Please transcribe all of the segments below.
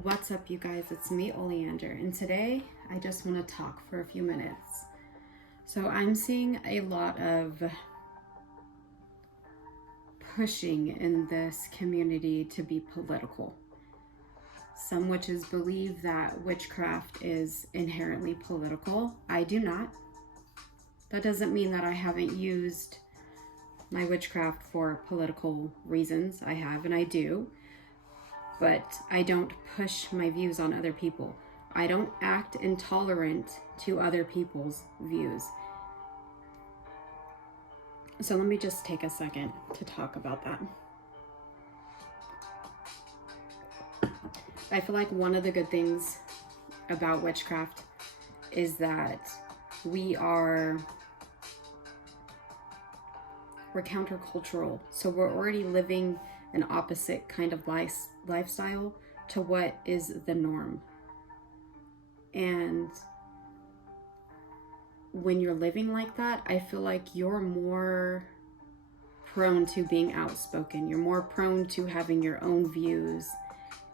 What's up, you guys? It's me, Oleander, and today I just want to talk for a few minutes. So I'm seeing a lot of pushing in this community to be political. Some witches believe that witchcraft is inherently political. I do not. That doesn't mean that I haven't used my witchcraft for political reasons. I have, and I do. But I don't push my views on other people. I don't act intolerant to other people's views. So let me just take a second to talk about that. I feel like one of the good things about witchcraft is that we're countercultural. So we're already living an opposite kind of lifestyle to what is the norm. And when you're living like that, I feel like you're more prone to being outspoken. You're more prone to having your own views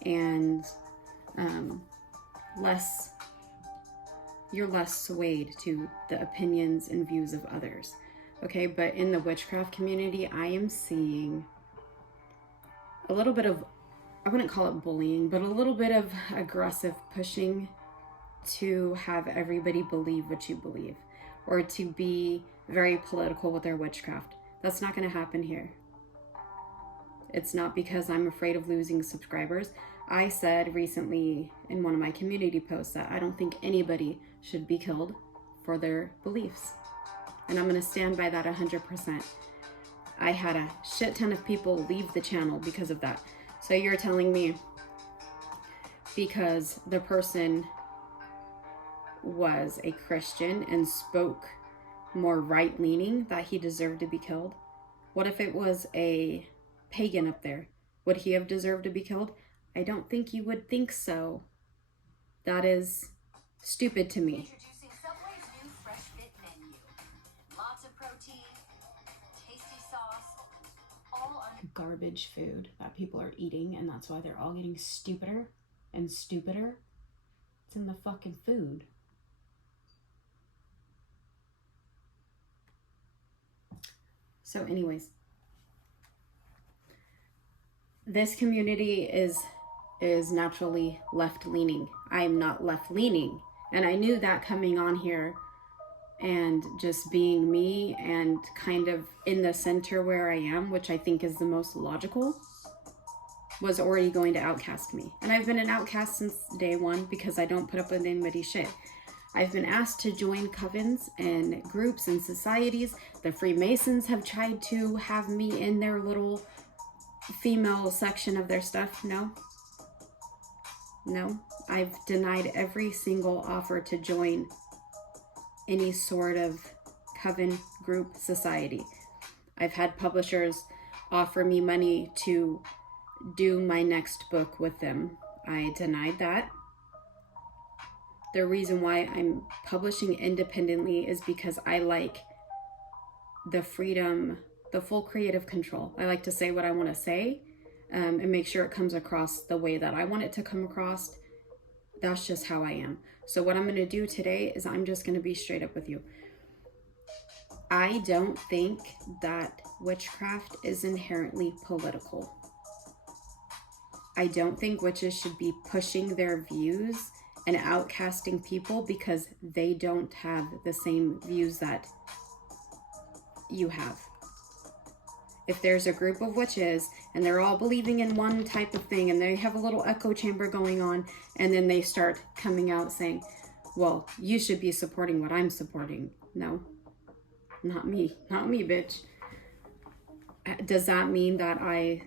and you're less swayed to the opinions and views of others. Okay, but in the witchcraft community, I am seeing a little bit of, I wouldn't call it bullying, but a little bit of aggressive pushing to have everybody believe what you believe, or to be very political with their witchcraft. That's not going to happen here. It's not because I'm afraid of losing subscribers. I said recently in one of my community posts that I don't think anybody should be killed for their beliefs. And I'm going to stand by that 100%. I had a shit ton of people leave the channel because of that. So you're telling me because the person was a Christian and spoke more right-leaning that he deserved to be killed? What if it was a pagan up there? Would he have deserved to be killed? I don't think you would think so. That is stupid to me. Garbage food that people are eating, and that's why they're all getting stupider and stupider. It's in the fucking food. So anyways, this community is naturally left-leaning. I'm not left-leaning, and I knew that coming on here and just being me and kind of in the center where I am, which I think is the most logical, was already going to outcast me. And I've been an outcast since day one because I don't put up with anybody's shit. I've been asked to join covens and groups and societies. The Freemasons have tried to have me in their little female section of their stuff. No. I've denied every single offer to join any sort of coven, group, society. I've had publishers offer me money to do my next book with them. I denied that. The reason why I'm publishing independently is because I like the freedom, the full creative control. I like to say what I want to say and make sure it comes across the way that I want it to come across. That's just how I am. So what I'm going to do today is I'm just going to be straight up with you. I don't think that witchcraft is inherently political. I don't think witches should be pushing their views and outcasting people because they don't have the same views that you have. If there's a group of witches and they're all believing in one type of thing and they have a little echo chamber going on, and then they start coming out saying, well, you should be supporting what I'm supporting. No, not me, bitch. Does that mean that I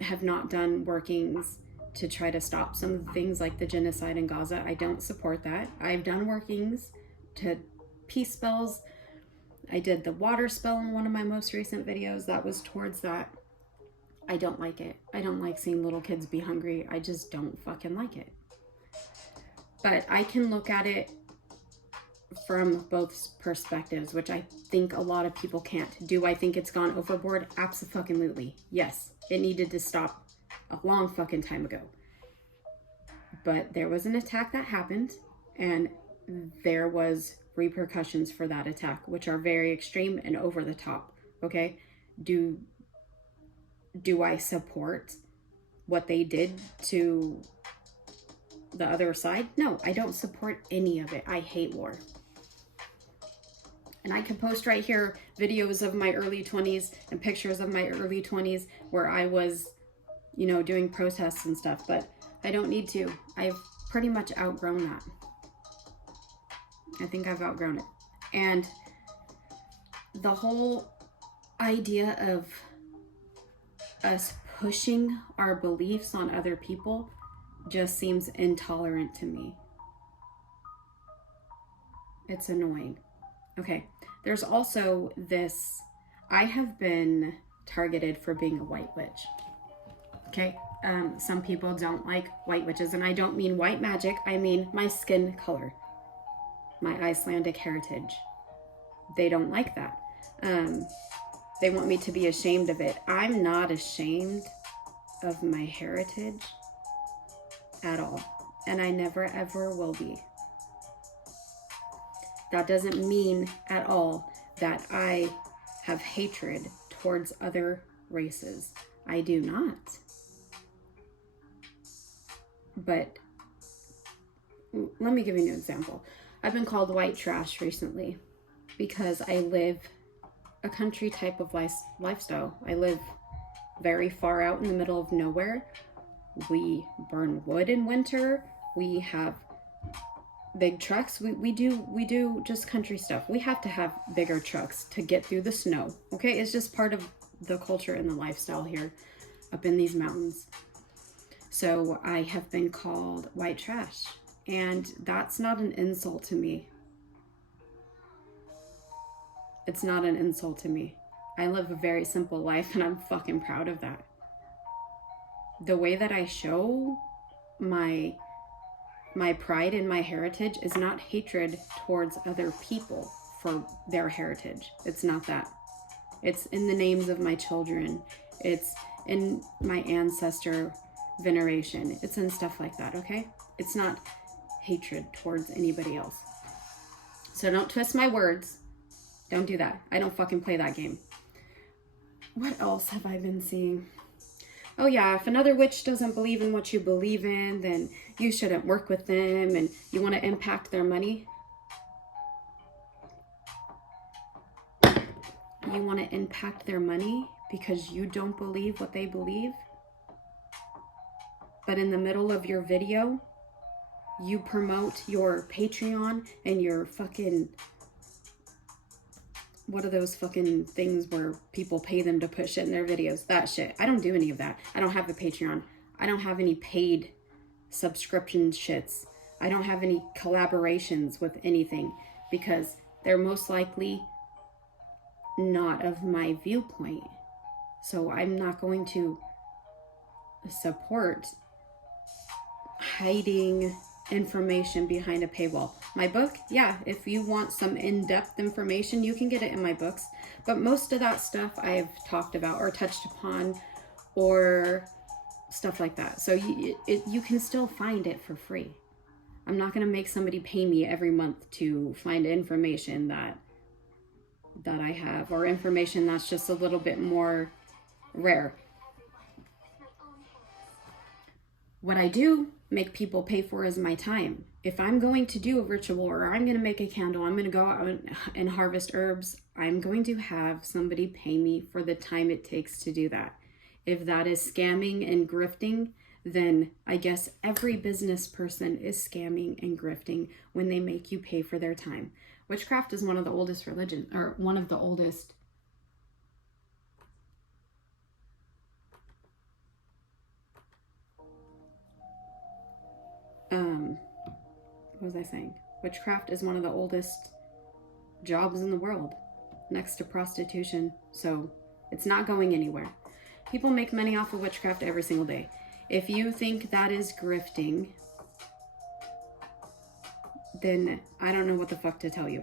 have not done workings to try to stop some of the things like the genocide in Gaza? I don't support that. I've done workings to peace spells. I did the water spell in one of my most recent videos that was towards that. I don't like it. I don't like seeing little kids be hungry. I just don't fucking like it. But I can look at it from both perspectives, which I think a lot of people can't. Do I think it's gone overboard? Abso-fucking-lutely. Yes, it needed to stop a long fucking time ago. But there was an attack that happened, and there was repercussions for that attack, which are very extreme and over the top. Okay, do I support what they did to the other side? No, I don't support any of it. I hate war. And I can post right here videos of my early 20s and pictures of my early 20s where I was, you know, doing protests and stuff, but I don't need to. I've pretty much outgrown that. I think I've outgrown it. And the whole idea of us pushing our beliefs on other people just seems intolerant to me. It's annoying. Okay, there's also this, I have been targeted for being a white witch. Okay, some people don't like white witches, and I don't mean white magic, I mean my skin color, my Icelandic heritage. They don't like that. They want me to be ashamed of it. I'm not ashamed of my heritage at all, and I never ever will be. That doesn't mean at all that I have hatred towards other races. I do not. But let me give you an example. I've been called white trash recently because I live a country type of lifestyle. I live very far out in the middle of nowhere. We burn wood in winter. We have big trucks. We do just country stuff. We have to have bigger trucks to get through the snow. Okay, it's just part of the culture and the lifestyle here up in these mountains. So I have been called white trash, and that's not an insult to me. It's not an insult to me. I live a very simple life, and I'm fucking proud of that. The way that I show my pride in my heritage is not hatred towards other people for their heritage. It's not that. It's in the names of my children. It's in my ancestor veneration. It's in stuff like that, okay? It's not hatred towards anybody else. So don't twist my words. Don't do that. I don't fucking play that game. What else have I been seeing? Oh yeah, if another witch doesn't believe in what you believe in, then you shouldn't work with them, and you want to impact their money. You want to impact their money because you don't believe what they believe. But in the middle of your video, you promote your Patreon and your fucking, what are those fucking things where people pay them to put shit in their videos? That shit. I don't do any of that. I don't have a Patreon. I don't have any paid subscription shits. I don't have any collaborations with anything because they're most likely not of my viewpoint. So I'm not going to support hiding information behind a paywall. My book, yeah, if you want some in-depth information, you can get it in my books. But most of that stuff I've talked about or touched upon or stuff like that. So you can still find it for free. I'm not going to make somebody pay me every month to find information that I have, or information that's just a little bit more rare. What I do make people pay for is my time. If I'm going to do a ritual, or I'm going to make a candle, I'm going to go out and harvest herbs, I'm going to have somebody pay me for the time it takes to do that. If that is scamming and grifting, then I guess every business person is scamming and grifting when they make you pay for their time. Witchcraft is one of the oldest religions, or one of the oldest what was I saying? Witchcraft is one of the oldest jobs in the world, next to prostitution. So it's not going anywhere. People make money off of witchcraft every single day. If you think that is grifting, then I don't know what the fuck to tell you.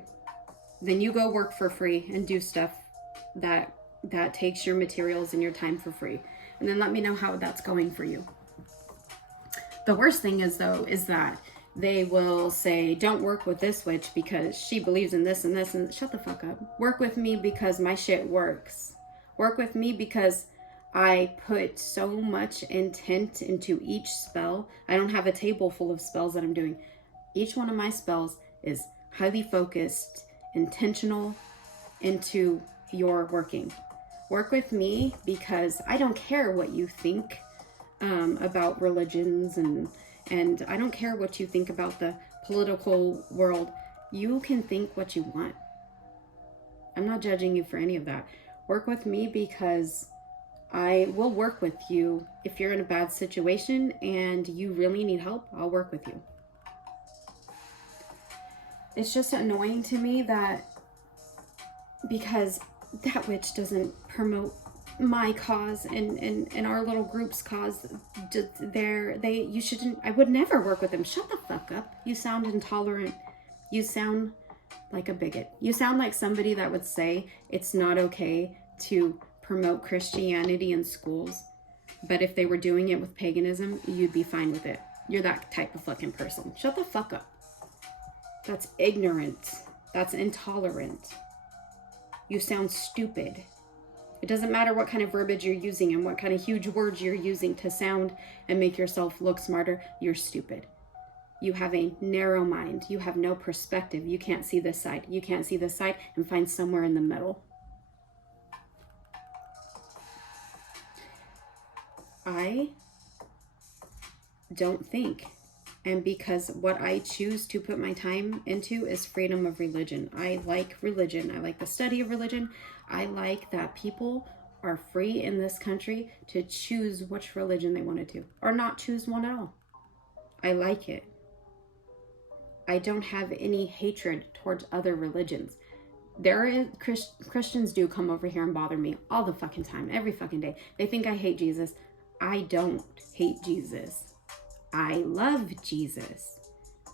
Then you go work for free and do stuff that takes your materials and your time for free. And then let me know how that's going for you. The worst thing is, though, is that they will say, don't work with this witch because she believes in this and this, and shut the fuck up. Work with me because my shit works. Work with me because I put so much intent into each spell. I don't have a table full of spells that I'm doing. Each one of my spells is highly focused, intentional into your working. Work with me because I don't care what you think about religions, and I don't care what you think about the political world. You can think what you want. I'm not judging you for any of that. Work with me because I will work with you. If you're in a bad situation and you really need help, I'll work with you. It's just annoying to me that because that witch doesn't promote my cause and our little group's cause, you shouldn't, I would never work with them. Shut the fuck up. You sound intolerant. You sound like a bigot. You sound like somebody that would say it's not okay to promote Christianity in schools, but if they were doing it with paganism, you'd be fine with it. You're that type of fucking person. Shut the fuck up. That's ignorant. That's intolerant. You sound stupid. It doesn't matter what kind of verbiage you're using and what kind of huge words you're using to sound and make yourself look smarter. You're stupid. You have a narrow mind. You have no perspective. You can't see this side. You can't see this side and find somewhere in the middle. I don't think. And because what I choose to put my time into is freedom of religion. I like religion. I like the study of religion. I like that people are free in this country to choose which religion they wanted to, or not choose one at all. I like it. I don't have any hatred towards other religions. Christians do come over here and bother me all the fucking time, every fucking day. They think I hate Jesus. I don't hate Jesus. I love Jesus.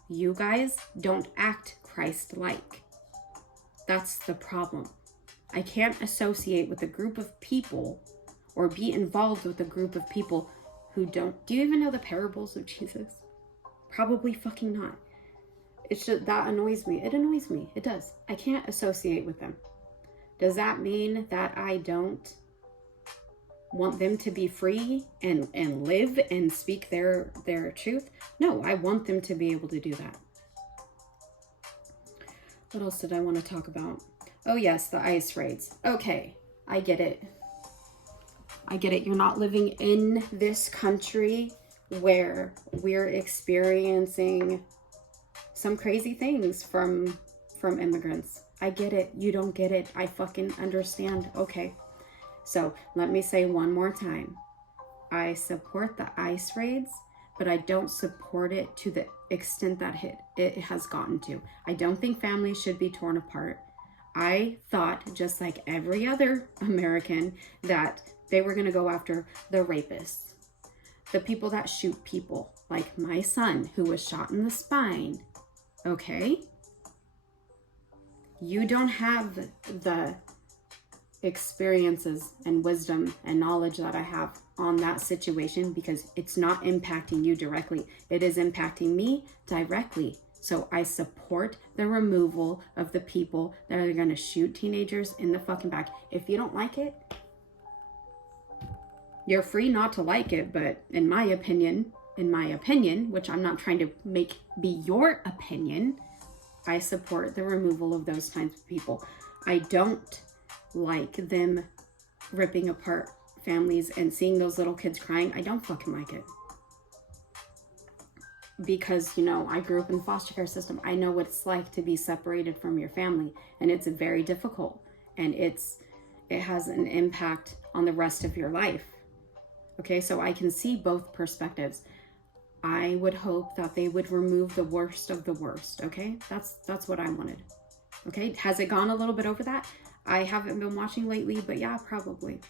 You guys don't act Christ-like. That's the problem. I can't associate with a group of people or be involved with a group of people who don't. Do you even know the parables of Jesus? Probably fucking not. It's just, that annoys me. It annoys me. It does. I can't associate with them. Does that mean that I don't want them to be free and live and speak their truth? No, I want them to be able to do that. What else did I want to talk about? Oh yes, the ICE raids. Okay, I get it. I get it. You're not living in this country where we're experiencing some crazy things from immigrants. I get it. You don't get it. I fucking understand. Okay. So let me say one more time. I support the ICE raids, but I don't support it to the extent that it has gotten to. I don't think families should be torn apart. I thought, just like every other American, that they were going to go after the rapists, the people that shoot people, like my son who was shot in the spine. Okay? You don't have the experiences and wisdom and knowledge that I have on that situation because it's not impacting you directly. It is impacting me directly. So I support the removal of the people that are going to shoot teenagers in the fucking back. If you don't like it, you're free not to like it, but in my opinion, which I'm not trying to make be your opinion, I support the removal of those kinds of people. I don't like them ripping apart families and seeing those little kids crying. I don't fucking like it. Because, you know, I grew up in the foster care system. I know what it's like to be separated from your family, and it's very difficult, and it has an impact on the rest of your life. Okay, so I can see both perspectives. I would hope that they would remove the worst of the worst. Okay, that's what I wanted. Okay, has it gone a little bit over that? I haven't been watching lately, but yeah, probably.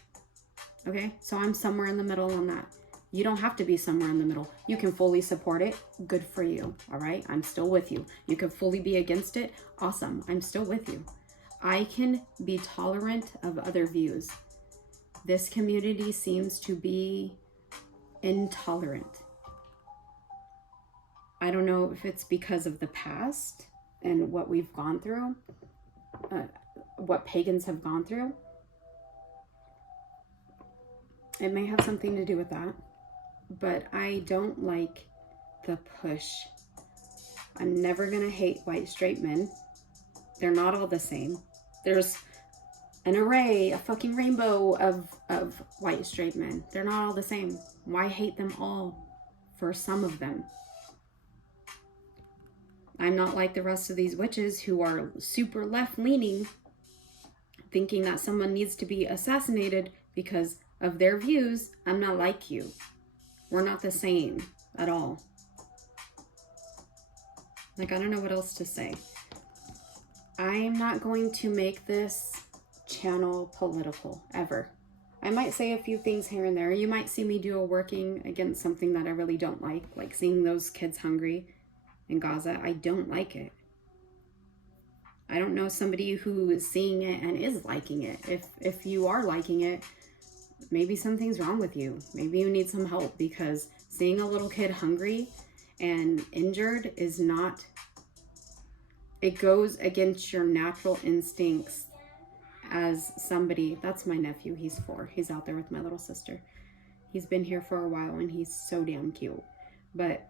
Okay, so I'm somewhere in the middle on that. You don't have to be somewhere in the middle. You can fully support it. Good for you. All right, I'm still with you. You can fully be against it. Awesome, I'm still with you. I can be tolerant of other views. This community seems to be intolerant. don't know if it's because of the past and what we've gone through, what pagans have gone through. It may have something to do with that, but I don't like the push. I'm never gonna hate white straight men. They're not all the same. There's an array, a fucking rainbow of white straight men. They're not all the same. Why hate them all for some of them? I'm not like the rest of these witches who are super left-leaning, thinking that someone needs to be assassinated because of their views. I'm not like you. We're not the same at all. Like, I don't know what else to say. I'm not going to make this channel political, ever. I might say a few things here and there. You might see me do a working against something that I really don't like seeing those kids hungry in Gaza. I don't like it. I don't know somebody who is seeing it and is liking it. If you are liking it, maybe something's wrong with you. Maybe you need some help, because seeing a little kid hungry and injured is not, it goes against your natural instincts as somebody. That's my nephew. He's 4. He's out there with my little sister. He's been here for a while and he's so damn cute. But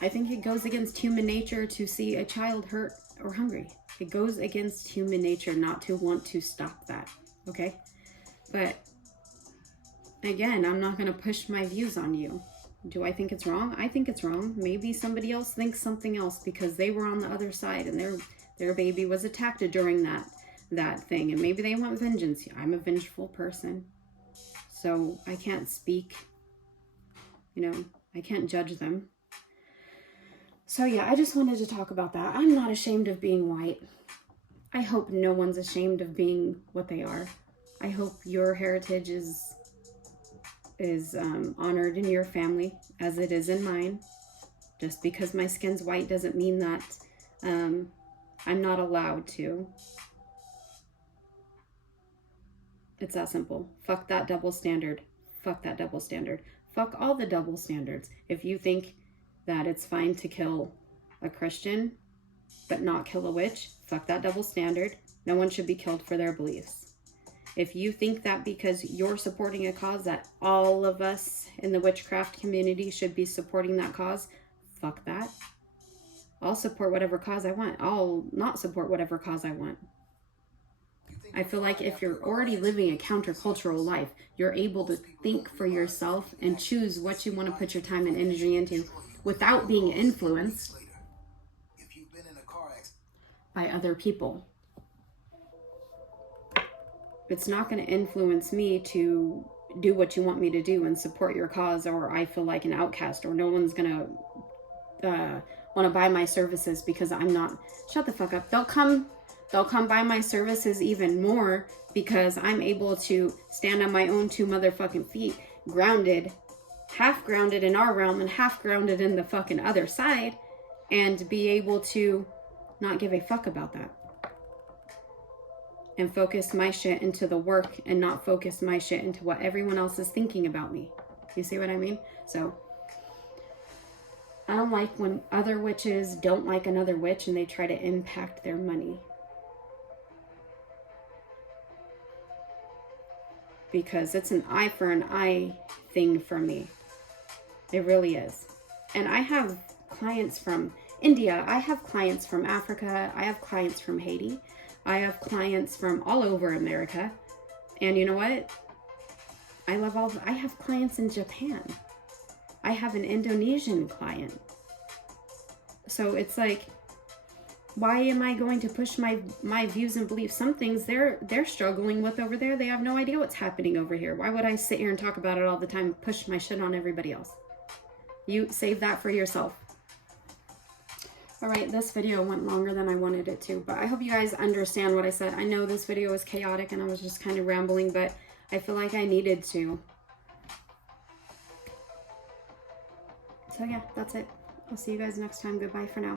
I think it goes against human nature to see a child hurt or hungry. It goes against human nature not to want to stop that, okay? But again, I'm not going to push my views on you. Do I think it's wrong? I think it's wrong. Maybe somebody else thinks something else because they were on the other side and their baby was attacked during that thing, and maybe they want vengeance. I'm a vengeful person, so I can't speak, I can't judge them. So yeah, I just wanted to talk about that. I'm not ashamed of being white. I hope no one's ashamed of being what they are. I hope your heritage is honored in your family as it is in mine. Just because my skin's white doesn't mean that I'm not allowed to. It's that simple. Fuck that double standard. Fuck that double standard. Fuck all the double standards. If you think that it's fine to kill a Christian but not kill a witch, fuck that double standard. No one should be killed for their beliefs. If you think that because you're supporting a cause that all of us in the witchcraft community should be supporting that cause, fuck that. I'll support whatever cause I want. I'll not support whatever cause I want. I feel like if you're already living a countercultural life, you're able to think for yourself and choose what you want to put your time and energy into without being influenced by other people. It's not going to influence me to do what you want me to do and support your cause, or I feel like an outcast, or no one's going to want to buy my services because I'm not. Shut the fuck up. They'll come buy my services even more because I'm able to stand on my own 2 motherfucking feet, grounded, half grounded in our realm and half grounded in the fucking other side, and be able to not give a fuck about that. And focus my shit into the work and not focus my shit into what everyone else is thinking about me. You see what I mean? So I don't like when other witches don't like another witch and they try to impact their money. Because it's an eye for an eye thing for me. It really is. And I have clients from India. I have clients from Africa. I have clients from Haiti. I have clients from all over America. And you know what? I have clients in Japan. I have an Indonesian client. So it's like, why am I going to push my views and beliefs? Some things they're struggling with over there. They have no idea what's happening over here. Why would I sit here and talk about it all the time and push my shit on everybody else? You save that for yourself. All right, this video went longer than I wanted it to, but I hope you guys understand what I said. I know this video was chaotic and I was just kind of rambling, but I feel like I needed to. So yeah, that's it. I'll see you guys next time. Goodbye for now.